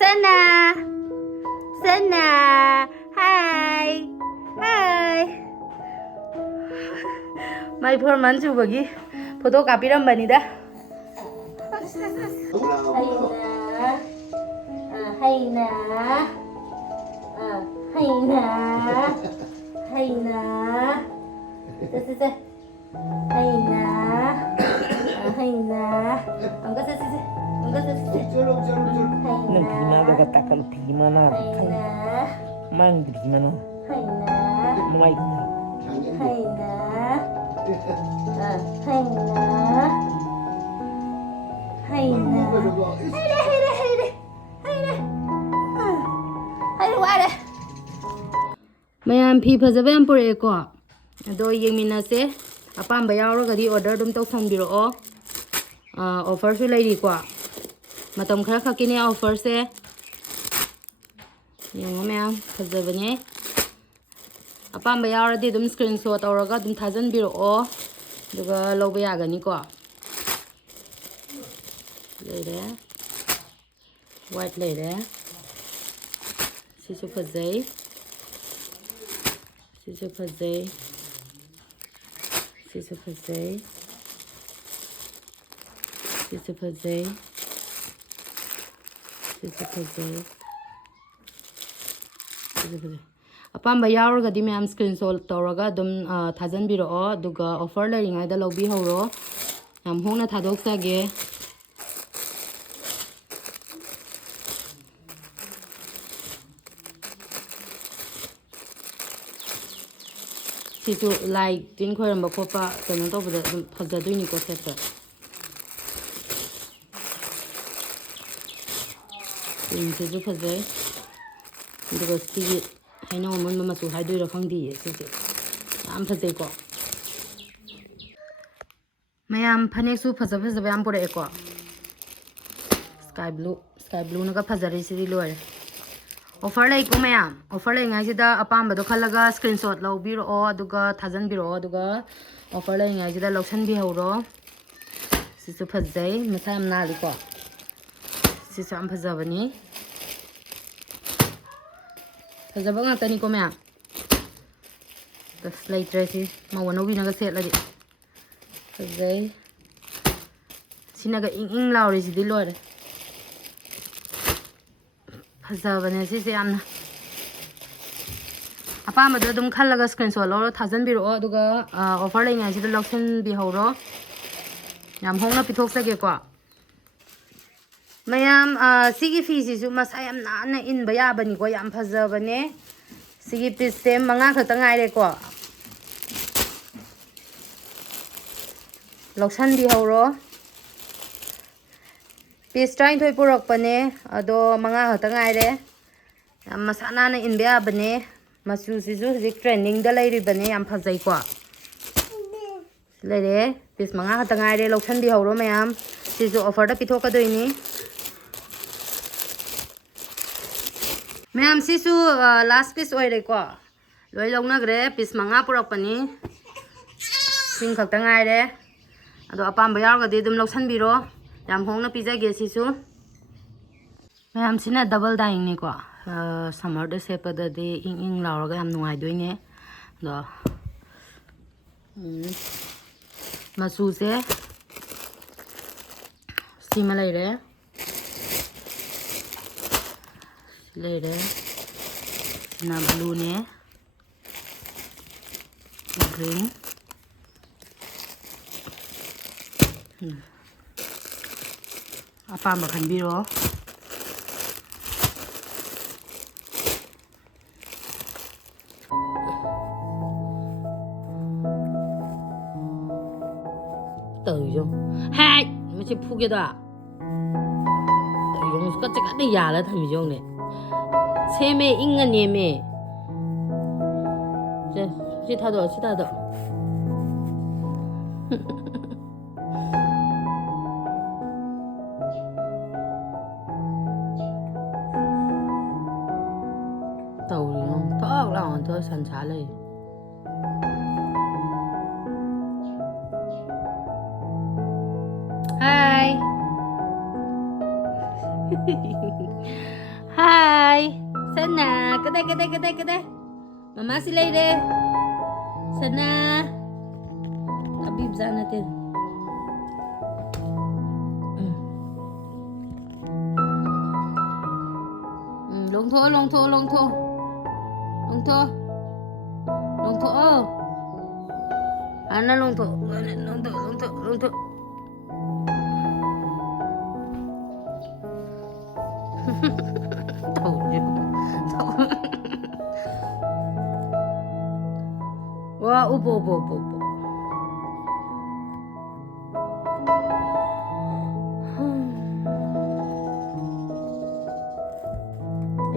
Sana! Sana! Hi! Hi! May 4 months ubagi. Photo kapiram banida. Hayna. Hayna. Hayna. Hayna. Hayna. Hayna. Angkat sisi. Angkat sisi. Nang gimana kata kalau gimana? Mang gimana? Mai. Hayna. Hayna. Hayna. Hayna. Mayam phi phajaba yam pore ko ado yengminase apamba yauragadi order dum tawsanbiro offer su leiri ko matam khara khakini offer se yengo mayam phajabane apamba yauradi dum screenshot tawraga dum thajanbiro duga lawba yagani ko leire white leire sisu phajai sisu phajai sisu phajai sisu phajai sisu phajai apamba yauragadi mayam screenshot tawraga dum thajanbiro duga offer leiringai da lawbi horo yam hongna thadokjage sisu like tin khoiramba khopa kano tawbada phajaduni ko seta sisu phajai duga sigi haina mon mama su haidoira khangdi sigi yam phajai ko mayam phane su phajaba yam pore ko sky blue naga phajari sidi lore offer lai ko mayam offer lai ngai sida apamba do khalaga screenshot lawbiro aduga thajanbiro aduga offer lai ngai sida lawsan bi hawro sisu phajai masa yam nali ko sisu am phajabani phajaba ngata ni ko mayam the slate dress mawana wi naga set ladi phajai sinaga ing lawri sidi lore phajabane sisi yamna apama do dum khallaga screenshot lawro thajanbiro aduga offer lai ngai sida lawsan bi hawro yam hongna pithok ko mayam sigi fi sisu masa yam na in baya bani ko yam phajabane sigi piece tem manga khata ngai re ko lawsan bi hawro piece try thoi purak pane ado manga khata ngai re yam masana na in baya bane masu sisu hik trending da leiri bane yam phajai ko leire piece manga khata ngai re lawsan bi hawro mayam sisu offer da pithok ka doini mayam sisu last piece oire ko loi longna gre piece manga purak pani sing khakta ngai re ado apamba yargadi dum lawsan biro yam hongna pijage sisu mayam sina double dyeing ni ko summer da sepada de ing lawraga yam nuai doine do masu se sima leire leire na blue ne green apamba khanbiro tử hai mới chụp phu kia đó tử dùng có chắc đi già là thằng dùng này xe mẹ in ngân nhẹ mẹ chị thao đó tàu gì không thở lòng thôi sẵn sàng lên hi Hi. Sana. Kada. Mama si leire. Sana. Abib za natin. Long tho. Ana long tho. Wah, upo.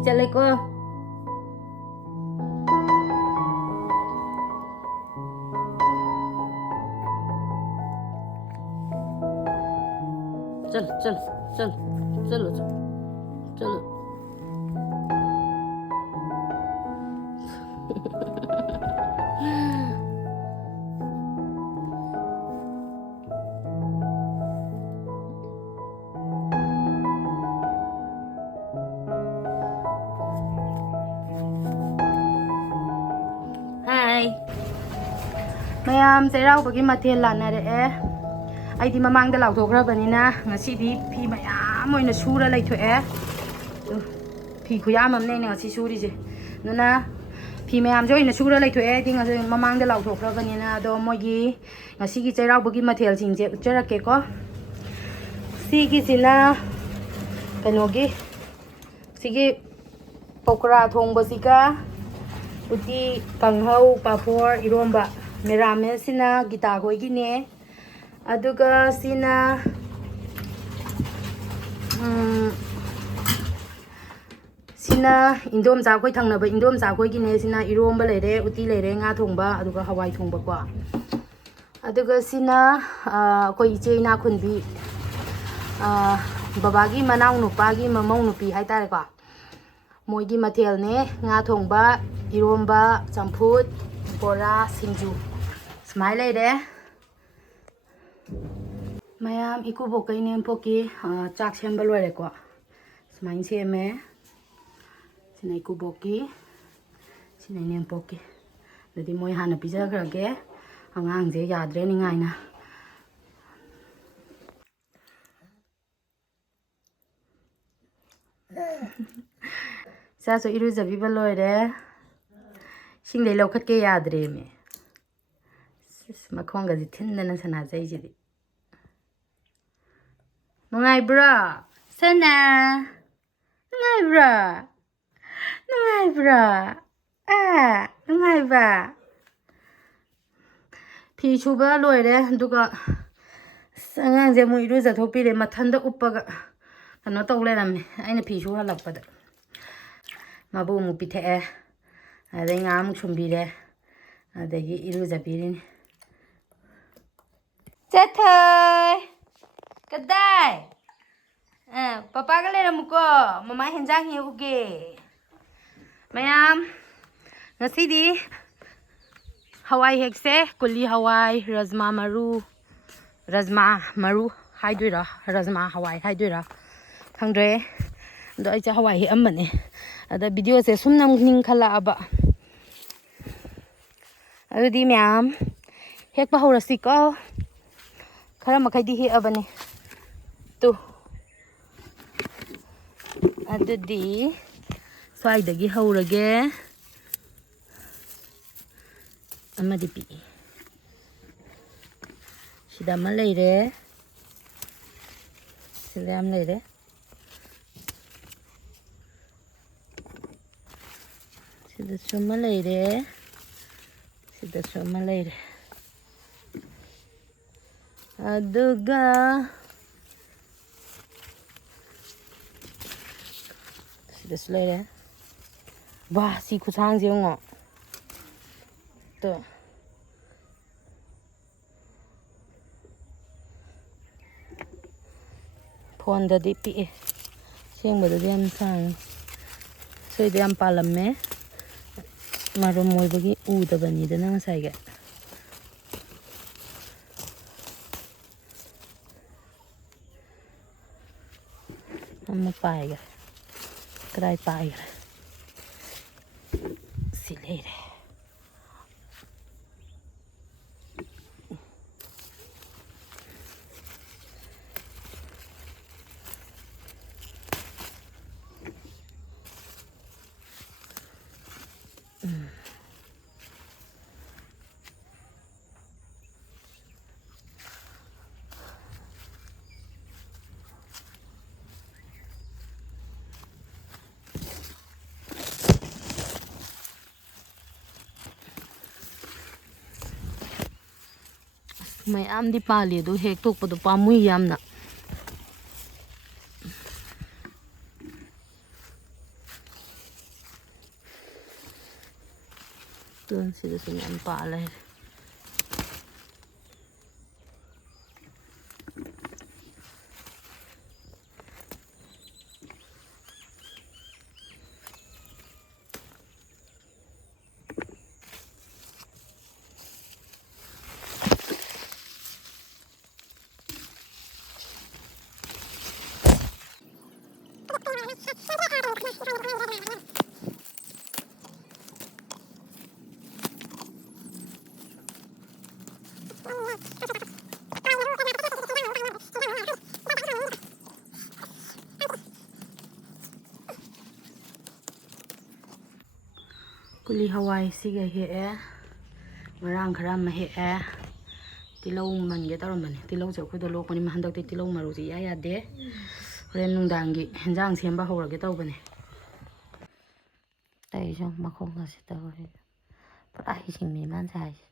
Chale ko. Chalo. Hi. Mayam cheiraobagi mathel lannare. Aidi mamangda lauthokrabani ngasidi phi mayam oina sura laithoe. Phi khuyam amne ngasi suri je. Nana phi mayam jo oina sura laithoe di ngasi mamangda lauthokrabani na ado mogi ngasigi cheiraobagi mathel singje utjarake ko. Sigi sina kanogi sigi pokra thongba sika uti kanghau papor iromba merame sina gita khoi ne aduga sina sina indom za khoi thangnaba indom za khoi ne sina iromba leire uti leire nga thongba aduga hawai thongba kwa aduga sina khoi iche ina khunbi babagi manau nupagi mamau nupi haitare kwa moigi mathel ne nga thongba iromba champut bora singju smile leire mayam ikubo kai nem poki chak sembal wale ko smain seme sina ikuboki sina nem poki dadi moi hana pizza krage angang je yadre ni ngai na sa so iru jabi baloire sing dei lokhat ke yadre me makhonga ji thinna sana jai ji nungai bra sana nungai bra nungai ba phi chuba loire duga sangang je mu iru ja thopire mathanda uppaga kano tawle ramne aina phi chu halappada mabu mu pithe adai nga mu chumbire adagi iru jabirin Chathai kadai papa ka leramuko mama henjang hi uge mayam ngasidi hawai hekse kuli hawai rajma maru haidura rajma hawai haidura khangdre do ai cha hawai hi amane ada video se sumnam ning khala aba adudi myam hek pa horasi ko khara makai di hi abane tu adudi swai dagi haurage amadi pi sida ma leire silam leire sida suma leire aduga sida leire wah si khusang je ngo to phone da di pi seng ba da yam sang soi da yam palamme marum moi bagi u da bani da nang sai ga amma pai ga ꯀꯗꯥꯏ ꯄꯥꯏꯈ꯭ꯔꯦ ꯁꯤ ꯂꯩꯔꯦ ꯃꯌꯥꯝꯗꯤ ꯄꯥꯜꯂꯤ ꯑꯗꯨ ꯍꯦꯛꯇꯣꯛꯄꯗꯣ ꯄꯥꯝꯃꯨꯏ ꯌꯥꯝꯅ ꯁꯤꯗꯁꯨ ꯌꯥꯝ ꯄꯥꯜꯂꯦ ꯀꯨꯂꯤ ꯍꯋꯥꯏ ꯁꯤꯒ ꯍꯦꯛꯑꯦ ꯉꯔꯥꯡ ꯈꯔ ꯑꯃ ꯍꯦꯛꯑꯦ ꯇꯤꯜꯍꯧ ꯃꯟꯒꯦ ꯇꯧꯔꯝꯕꯅꯤ ꯇꯤꯜꯍꯧꯁꯦ ꯑꯩꯈꯣꯏꯗ ꯂꯣꯛꯄꯅꯤ ꯍꯟꯗꯛꯇꯤ ꯇꯤꯜꯍꯧ ꯃꯔꯨꯁꯦ ꯏꯌꯥ ꯌꯥꯗꯦ ꯍꯣꯔꯦꯟ ꯅꯨꯡꯗꯥꯡꯒꯤ ꯍꯦꯟꯖꯥꯡ ꯁꯦꯝꯕ ꯍꯧꯔꯒꯦ ꯇꯧꯕꯅꯦ ꯑꯩꯁꯨ ꯃꯈꯣꯡꯒꯁꯤ ꯇꯧꯔꯦ ꯄꯨꯔꯥ ꯍꯤꯁꯤꯡꯃꯤ ꯃꯥꯅ ꯁꯥꯏꯁꯦ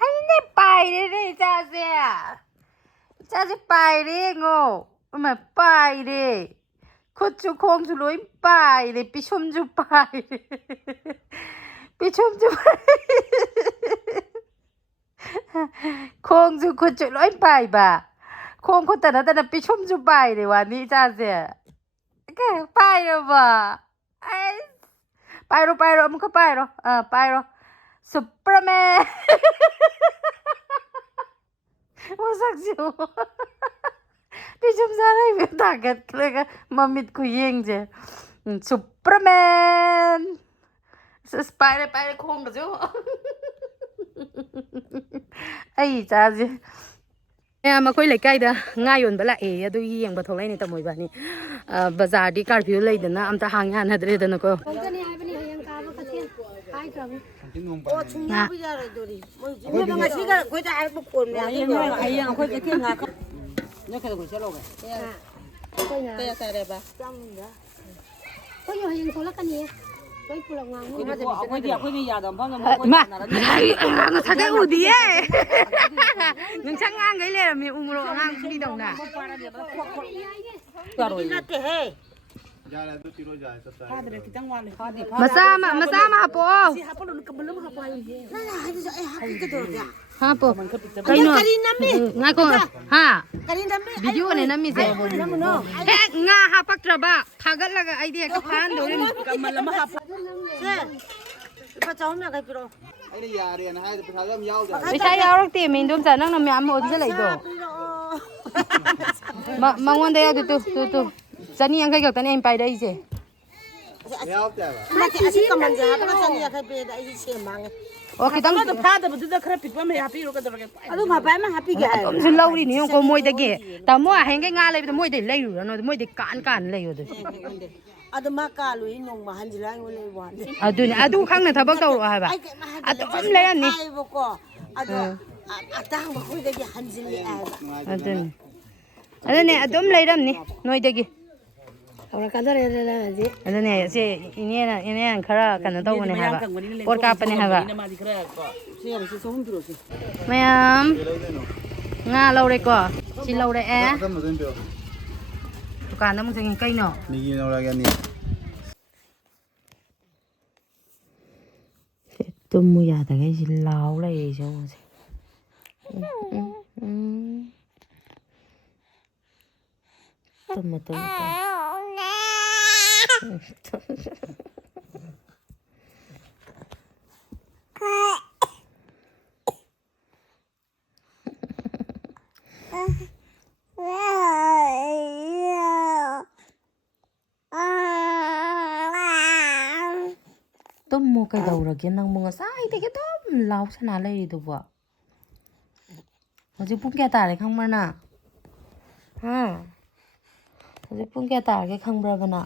ꯍꯩꯅꯦ ꯄꯥꯏꯔꯦꯅꯦ ꯏꯆꯥꯁꯦ ꯏꯆꯥꯁꯦ ꯄꯥꯏꯔꯦ ꯌꯦꯡꯉꯣ ꯑꯃ ꯄꯥꯏꯔꯦ ꯈꯨꯠꯁꯨ ꯈꯣꯡꯁꯨ ꯂꯣꯏ ꯄꯥꯏꯔꯦ ꯄꯤꯁꯨꯝꯁꯨ ꯄꯥꯏꯔꯦ ꯄꯤꯁꯨꯝꯁꯨ ꯈꯣꯡꯁꯨ ꯈꯨꯠꯁꯨ ꯂꯣꯏ ꯄꯥꯏꯕ ꯈꯣꯡ ꯈꯨꯠꯇ ꯅꯠꯇꯅ ꯄꯤꯁꯨꯝꯁꯨ ꯄꯥꯏꯔꯦ ꯋꯥꯅꯤ ꯏꯆꯥꯁꯦ ꯄꯥꯏꯔꯕ ꯑꯩ ꯄꯥꯏꯔꯣ ꯄꯥꯏꯔꯣ ꯑꯃꯨꯛꯀ ꯄꯥꯏꯔꯣ ꯄꯥꯏꯔꯣ ꯁꯨꯄꯔꯃꯦꯟ ꯃꯁꯛꯁꯤꯕꯨ ꯄꯤꯁꯨꯝ ꯆꯥꯔꯩꯕ ꯊꯥꯒꯠꯂꯒ ꯃꯃꯤꯠ ꯈꯨꯌꯦꯡꯁꯦ ꯁꯨꯄꯔꯃꯦꯟ ꯑꯁ ꯄꯥꯏꯔꯦ ꯄꯥꯏꯔꯦ ꯈꯣꯡꯒꯁꯨ ꯑꯩ ꯏꯆꯥꯁꯦ ꯃꯌꯥꯝ ꯑꯩꯈꯣꯏ ꯂꯩꯀꯥꯏꯗ ꯉꯥ ꯌꯣꯟꯕ ꯂꯥꯛꯑꯦ ꯑꯗꯨ ꯌꯦꯡꯕ ꯊꯣꯛꯂꯛꯏꯅꯦ ꯇꯃꯣꯏꯕꯥꯅꯤ ꯕꯖꯥꯔꯗꯤ ꯀꯥꯔꯐ꯭ꯌꯨ ꯂꯩꯗꯅ ꯑꯝꯇ ꯍꯥꯡ ꯌꯥꯅꯗ꯭ꯔꯦꯗꯅꯀꯣ huyền số là cái gì? Tôi phụ lòng ngang. ꯑꯩꯈꯣꯏꯅ ꯌꯥꯗꯕ ꯉꯁꯥꯏꯗꯩ ꯎꯗꯤꯌꯦ ꯅꯨꯡꯁꯪ ꯉꯥꯡꯈꯩ ꯂꯩꯔꯝꯃꯤ ꯎꯃꯣꯔꯣꯛ ꯑꯉꯥꯡ ꯐꯨꯔꯤꯗꯧꯅ ꯃꯆꯥ ꯑꯃ ꯍꯥꯞꯄꯣꯑꯣ ꯍꯥꯞꯄꯣ ꯀꯩꯅꯣ ꯉꯥꯏꯈꯣ ꯍꯥ ꯚꯤꯗꯤꯑꯣꯅꯦ ꯅꯝꯃꯤꯁꯦ ꯍꯦꯛ ꯉꯥ ꯍꯥꯞꯄꯛꯇ꯭ꯔꯕ ꯊꯥꯒꯠꯂꯒ ꯑꯩꯗꯤ ꯍꯦꯛꯇ ꯐꯥꯍꯟꯗꯧꯔꯤꯅꯤ ꯀꯃꯜ ꯑꯃ ꯍꯥꯞꯄꯣ Lupa cháu mẹ cái piro. ꯑꯩꯅ ꯌꯥꯔꯦꯅ ꯍꯥꯏꯗꯣ ꯄꯩꯁꯥꯁꯨ ꯌꯥꯝ ꯌꯥꯎꯗ꯭ꯔꯦ ꯄꯩꯁꯥ ꯌꯥꯎꯔꯛꯇꯦ ꯃꯦꯟꯗꯣꯝꯆꯥ ꯅꯪꯅ ꯃꯌꯥꯝ ꯑꯣꯟꯁꯤꯜꯂꯛꯏꯗꯣ ꯃꯉꯣꯟꯗ ꯌꯥꯎꯗꯦ ꯇꯨ 150 ꯈꯛꯇꯅꯦ ꯑꯩꯅ ꯄꯥꯏꯔꯛꯏꯁꯦ ꯌꯥꯎꯗꯦꯕ Así como ya para salir a caer ahí se mangue. ꯑꯣ ꯈꯤꯇꯪ ꯐꯥꯗꯕꯗꯨꯗ ꯈꯔ ꯄꯤꯛꯄ ꯑꯃ ꯍꯥꯞꯄꯤꯔꯣ ꯀꯩꯗꯧꯔꯒꯦ Adu mapa ma happy ga. ꯑꯗꯨꯝꯁꯨ ꯂꯧꯔꯤꯅꯤ ꯌꯦꯡꯉꯣ ꯃꯣꯏꯗꯒꯤ ꯇꯥꯃꯣ ꯍꯌꯦꯡꯒꯩ ꯉꯥ ꯂꯩꯕꯗ ꯃꯣꯏꯗꯩ ꯂꯩꯔꯨꯔꯅꯣ ꯃꯣꯏꯗꯩ ꯀꯥꯟ ꯂꯩꯌꯣ ꯑꯗꯨ Adu ma kalu inong mahanjila ngole wan. ꯑꯗꯨꯅꯤ ꯑꯗꯨ ꯈꯪꯅ ꯊꯕꯛ ꯇꯧꯔꯛꯑꯣ ꯍꯥꯏꯕ ꯑꯗꯨꯝ ꯂꯩꯔꯝꯅꯤ Ko adu atang ba khoi dagi hanjili ꯑꯗꯨꯅꯦ ꯑꯗꯨꯝ ꯂꯩꯔꯝꯅꯤ ꯅꯣꯏꯗꯒꯤ Ora kadare ji. ꯑꯗꯨꯅꯦ ꯁꯤ ꯏꯅꯦꯅ ꯈꯔ ꯀꯩꯅꯣ ꯇꯧꯕꯅꯦ ꯍꯥꯏꯕ ꯄꯣꯠ ꯀꯥꯞꯄꯅꯦ ꯍꯥꯏꯕ ꯃꯌꯥꯝ ꯉꯥ ꯂꯧꯔꯦꯀꯣ ꯁꯤ ꯂꯧꯔꯛꯑꯦ ꯗꯨꯀꯥꯟꯗ ꯑꯃꯨꯛ ꯆꯪꯉꯤ ꯀꯩꯅꯣ ꯃꯤꯒꯤ ꯂꯧꯔꯒꯅꯤ ꯇꯨꯝꯃꯨ ꯌꯥꯗꯒꯩꯁꯤ ꯂꯥꯎ ꯂꯩꯔꯤꯁꯦ ꯍꯧꯖꯤꯛ Toma, toma, toma. Tuma kaiꯗꯧꯔꯒꯦ ꯅꯪꯕꯨ ꯉꯁꯥꯏꯗꯒꯤ ꯑꯗꯨꯝ ꯂꯥꯎꯁꯅꯥ ꯂꯩꯔꯤꯗꯨꯕꯣ ꯍꯧꯖꯤꯛ ꯄꯨꯡ ꯀꯌꯥ ꯇꯥꯔꯦ ꯈꯪꯕ꯭ꯔ ꯅꯪ hꯧꯖꯤꯛ pung kaya tarage khangbra bana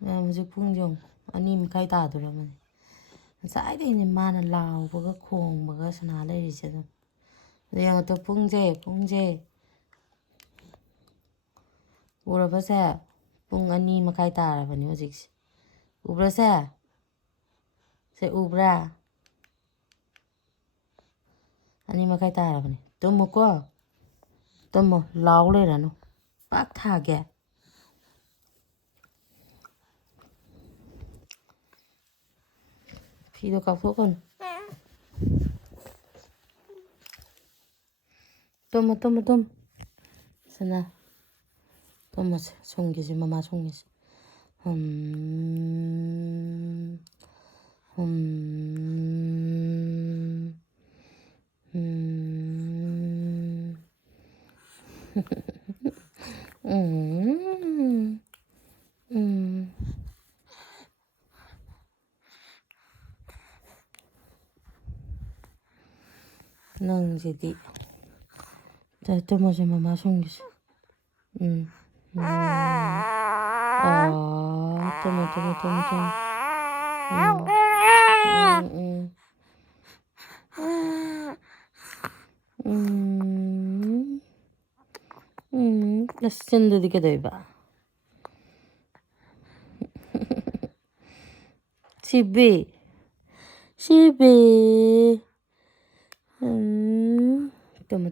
hꯧꯖꯤꯛ pung jong ani makai tadorabane ꯉꯁꯥꯏꯗꯩꯅꯦ ꯃꯥꯅ ꯂꯥꯎꯕꯒ ꯈꯣꯡꯕꯒ ꯁꯅꯥ ꯂꯩꯔꯤꯁꯦ ꯑꯗꯨꯝ ꯌꯦꯡꯉꯣ ꯇꯣ ꯄꯨꯡꯁꯦ ꯎꯔꯕꯁꯦ ꯄꯨꯡ 2 makai ꯇꯥꯔꯕꯅꯤ ꯍꯧꯖꯤꯛꯁꯦ ꯎꯕ꯭ꯔꯥꯁꯦ ꯁꯦ ꯎꯕ꯭ꯔꯥ 2 makai ꯇꯥꯔꯕꯅꯤ ꯇꯨꯝꯃꯨꯀꯣ ꯇꯨꯝꯃꯣ ꯂꯥꯎ ꯂꯩꯔꯅꯨ ꯄꯥꯛ ꯊꯥꯒꯦ ꯐꯤꯗꯣ ꯀꯥꯎꯊꯣꯛꯀꯅꯨ ꯇꯨꯝꯃꯣ ꯁꯅꯥ ꯇꯨꯝꯃꯁꯦ ꯁꯨꯡꯒꯤꯁꯦ ꯃꯃꯥ ꯁꯨꯡꯒꯤꯁꯦ ꯅꯪꯁꯤꯗꯤ ꯇꯨꯝꯃꯁꯦ ꯃꯃꯥ ꯁꯨꯡꯒꯤꯁꯦ tuma Nascendo kaydoiba Sibi tuma